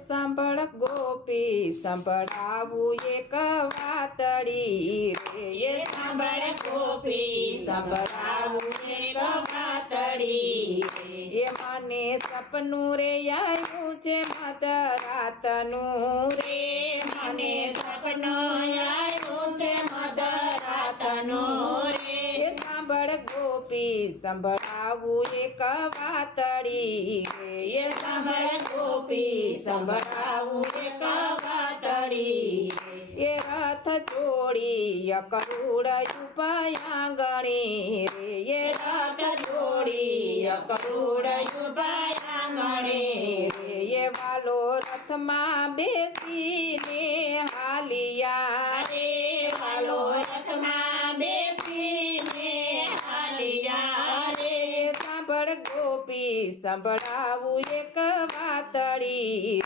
સાંભળ ગોપી સંભળાવું એક વાતડી રે એ સાંભળ ગોપી સંભળાવું એક વાતડી રે એ મને સપનું રે આવ્યું છે મધરાતનું રે મને સપનો આવ્યું છે મધરાતનું રે એ સાંભળ ગોપી સંભળાવું એક વાતડી રે એ સાંભળ ગોપી સંભળાવું એક વાતડી રે એ રથ જોડી કરુડ ઉપાયાંગણી રે એ રથ જોડી કરુડ ઉપાયાંગણે રે એ વાલો રથમાં બેસીને હાલિયા રે વાલો રથમાં બેસીને હાલિયા રે સાંભળ ગોપી સંભળાવું એક વાતડી